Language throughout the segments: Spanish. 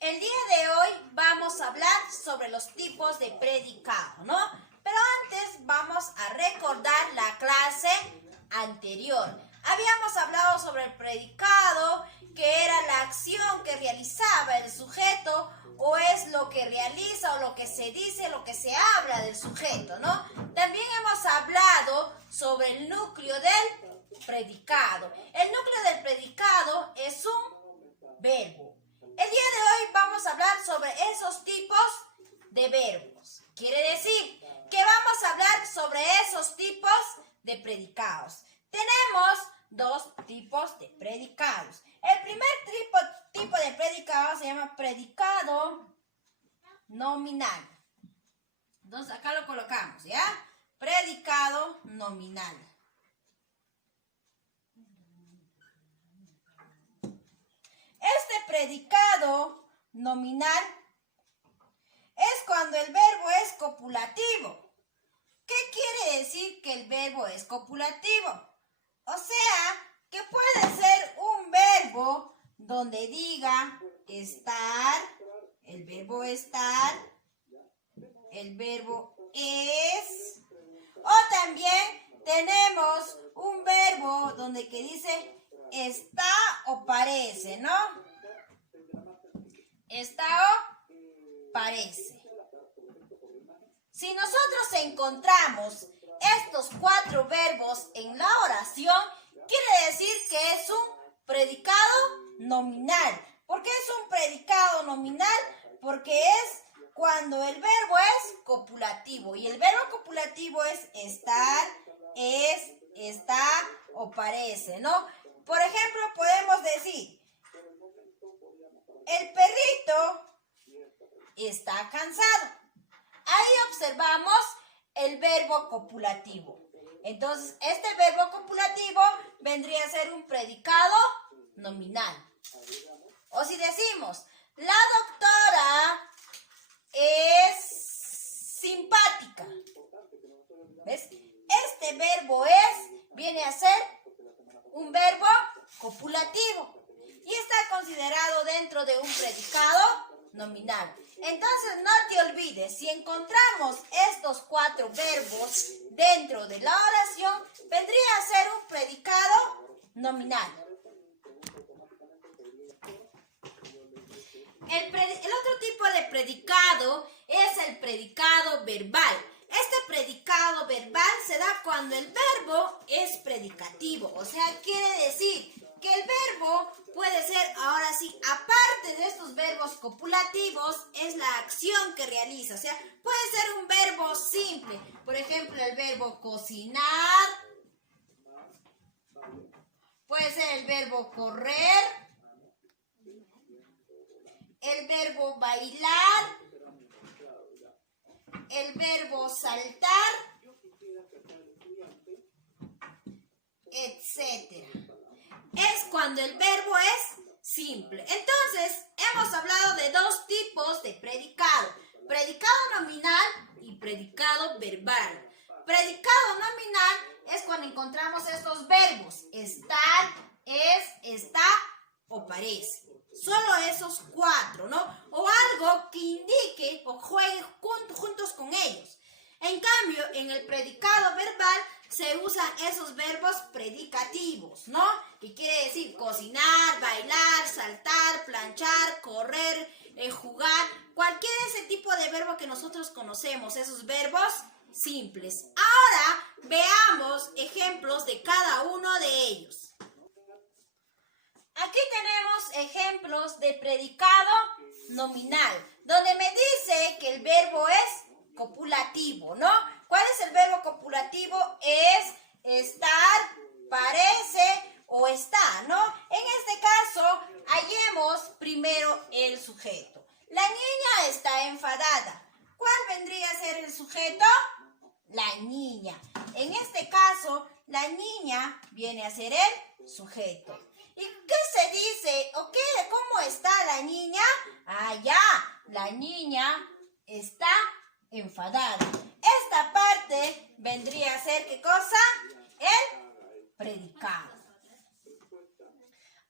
El día de hoy vamos a hablar sobre los tipos de predicado, ¿no? Pero antes vamos a recordar la clase anterior. Habíamos hablado sobre el predicado, que era la acción que realizaba el sujeto, o es lo que realiza, o lo que se dice, lo que se habla del sujeto, ¿no? También hemos hablado sobre el núcleo del predicado. El núcleo del predicado es un verbo. El día de hoy vamos a hablar sobre esos tipos de verbos. Quiere decir que vamos a hablar sobre esos tipos de predicados. Tenemos dos tipos de predicados. El primer tipo de predicado se llama predicado nominal. Entonces acá lo colocamos, ¿ya? Predicado nominal. Este predicado nominal es cuando el verbo es copulativo. ¿Qué quiere decir que el verbo es copulativo? O sea, que puede ser un verbo donde diga estar, el verbo estar, el verbo es, o también tenemos un verbo donde que dice está o parece, ¿no? Está o parece. Si nosotros encontramos estos cuatro verbos en la oración, quiere decir que es un predicado nominal. ¿Por qué es un predicado nominal? Porque es cuando el verbo es copulativo. Y el verbo copulativo es estar, es, está o parece, ¿no? Por ejemplo, podemos decir, el perrito está cansado. Ahí observamos el verbo copulativo. Entonces, este verbo copulativo vendría a ser un predicado nominal. O si decimos, la doctora es simpática. ¿Ves? Este verbo viene a ser un verbo copulativo y está considerado dentro de un predicado nominal. Entonces no te olvides, si encontramos estos cuatro verbos dentro de la oración, vendría a ser un predicado nominal. El otro tipo de predicado es el predicado verbal. Este predicado verbal se da cuando el verbo es predicativo, o sea, quiere decir que el verbo puede ser, ahora sí, aparte de estos verbos copulativos, es la acción que realiza, o sea, puede ser un verbo simple, por ejemplo, el verbo cocinar, puede ser el verbo correr, el verbo bailar, el verbo saltar, etc. Es cuando el verbo es simple. Entonces, hemos hablado de dos tipos de predicado. Predicado nominal y predicado verbal. Predicado nominal es cuando encontramos estos verbos. Estar, es, está o parece. Solo esos cuatro, ¿no? O algo que indique o juegue juntos con ellos. En cambio, en el predicado verbal se usan esos verbos predicativos, ¿no? Que quiere decir cocinar, bailar, saltar, planchar, correr, jugar. Cualquier ese tipo de verbo que nosotros conocemos, esos verbos simples. Ahora veamos ejemplos de cada uno de ellos. Aquí tenemos ejemplos de predicado nominal, donde me dice que el verbo es copulativo, ¿no? ¿Cuál es el verbo copulativo? Es estar, parece o está, ¿no? En este caso, hallemos primero el sujeto. La niña está enfadada. ¿Cuál vendría a ser el sujeto? La niña. En este caso, la niña viene a ser el sujeto. ¿Y qué se dice? ¿O qué? ¿Cómo está la niña? Ah, ya, la niña está enfadada. Esta parte vendría a ser, ¿qué cosa? El predicado.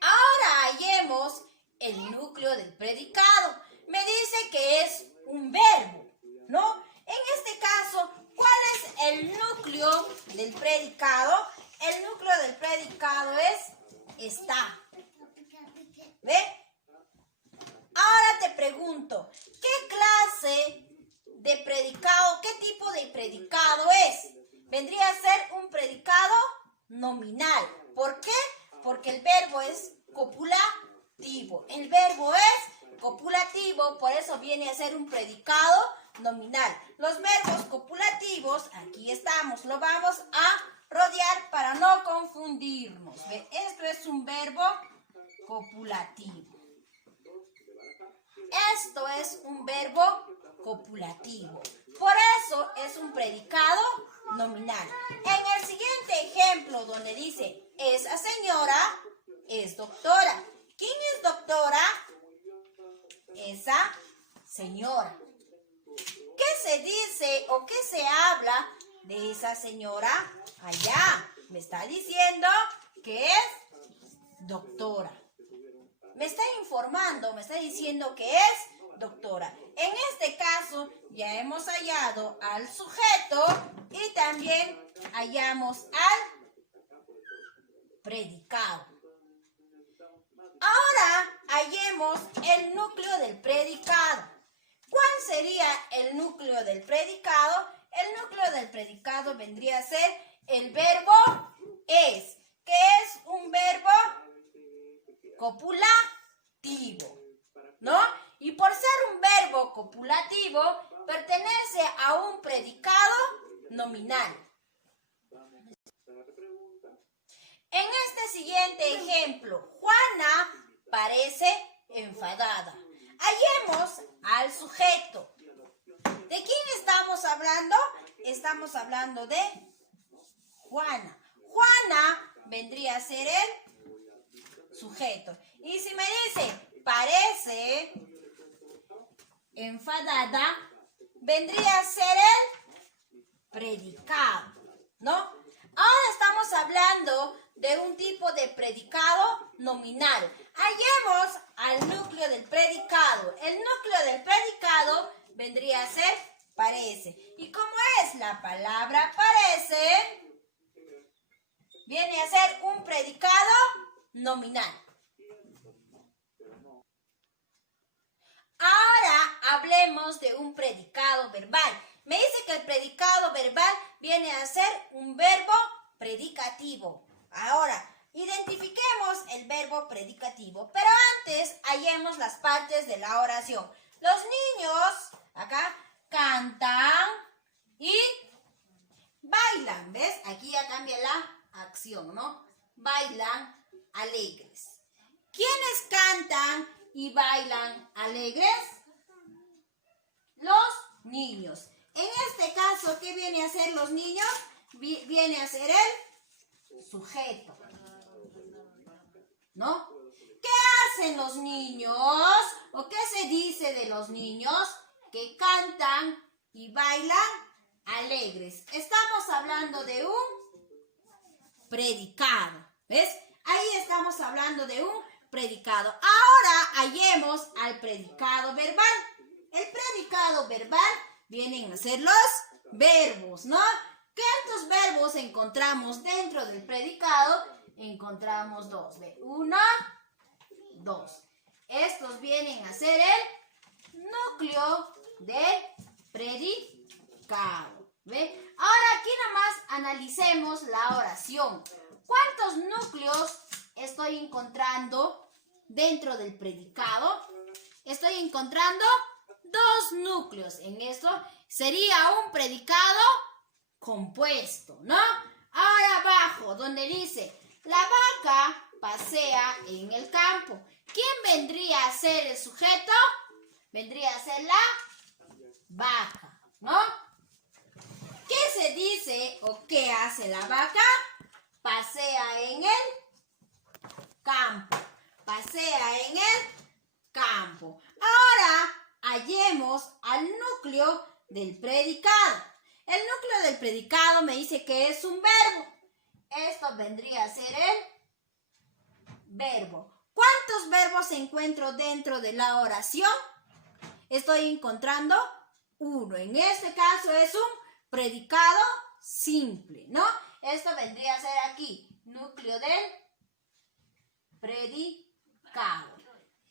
Ahora hallemos el núcleo del predicado. Me dice que es un verbo, ¿no? En este caso, ¿cuál es el núcleo del predicado? El núcleo del predicado es está. ¿Ve? Ahora te pregunto, ¿qué clase de predicado, qué tipo de predicado es? Vendría a ser un predicado nominal. ¿Por qué? Porque el verbo es copulativo. El verbo es copulativo, por eso viene a ser un predicado nominal. Los verbos copulativos, aquí estamos, lo vamos a rodear para no confundirnos. ¿Ve? Esto es un verbo copulativo. Esto es un verbo copulativo. Por eso es un predicado nominal. En el siguiente ejemplo donde dice, esa señora es doctora. ¿Quién es doctora? Esa señora. ¿Qué se dice o qué se habla de esa señora? Allá me está diciendo que es doctora. Me está informando, me está diciendo que es doctora. En este caso ya hemos hallado al sujeto y también hallamos al predicado. Ahora hallemos el núcleo del predicado. ¿Cuál sería el núcleo del predicado? El núcleo del predicado vendría a ser el verbo es, que es un verbo copulativo, ¿no? Y por ser un verbo copulativo, pertenece a un predicado nominal. En este siguiente ejemplo, Juana parece enfadada. Hallemos al sujeto. ¿De quién estamos hablando? Estamos hablando de Juana. Juana vendría a ser el sujeto. Y si me dice, parece enfadada, vendría a ser el predicado, ¿no? Ahora estamos hablando de un tipo de predicado nominal. Hallemos al núcleo del predicado. El núcleo del predicado vendría a ser parece. Y como es la palabra parece, viene a ser un predicado nominal. Ahora hablemos de un predicado verbal. Me dice que el predicado verbal viene a ser un verbo predicativo. Ahora, identifiquemos el verbo predicativo, pero antes hallemos las partes de la oración. Los niños, acá, cantan y bailan, ¿ves? Aquí ya cambia la acción, ¿no? Bailan alegres. ¿Quiénes cantan y bailan alegres? Los niños. En este caso, ¿qué viene a ser los niños? Viene a ser el sujeto, ¿no? ¿Qué hacen los niños? ¿O qué se dice de los niños? Que cantan y bailan alegres. Estamos hablando de un predicado, ¿ves? Ahí estamos hablando de un predicado. Ahora hallemos al predicado verbal. El predicado verbal vienen a ser los verbos, ¿no? ¿Cuántos verbos encontramos dentro del predicado? Encontramos dos. ¿Ve? 1, 2. Estos vienen a ser el núcleo del predicado. ¿Ve? Ahora aquí nomás analicemos la oración. ¿Cuántos núcleos estoy encontrando dentro del predicado? Estoy encontrando 2 núcleos. En esto sería un predicado compuesto, ¿no? Ahora abajo, donde dice, la vaca pasea en el campo. ¿Quién vendría a ser el sujeto? Vendría a ser la vaca, ¿no? ¿Qué se dice o qué hace la vaca? Pasea en el campo. Pasea en el campo. Ahora hallemos al núcleo del predicado. El núcleo del predicado me dice que es un verbo. Esto vendría a ser el verbo. ¿Cuántos verbos encuentro dentro de la oración? Estoy encontrando uno. En este caso es un predicado simple, ¿no? Esto vendría a ser aquí, núcleo del predicado.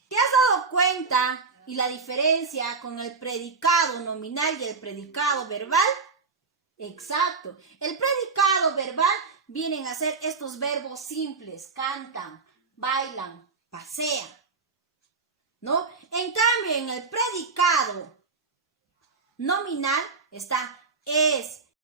¿Te has dado cuenta y la diferencia con el predicado nominal y el predicado verbal? Exacto. El predicado verbal vienen a ser estos verbos simples, cantan, bailan, pasean, ¿no? En cambio, en el predicado nominal está es,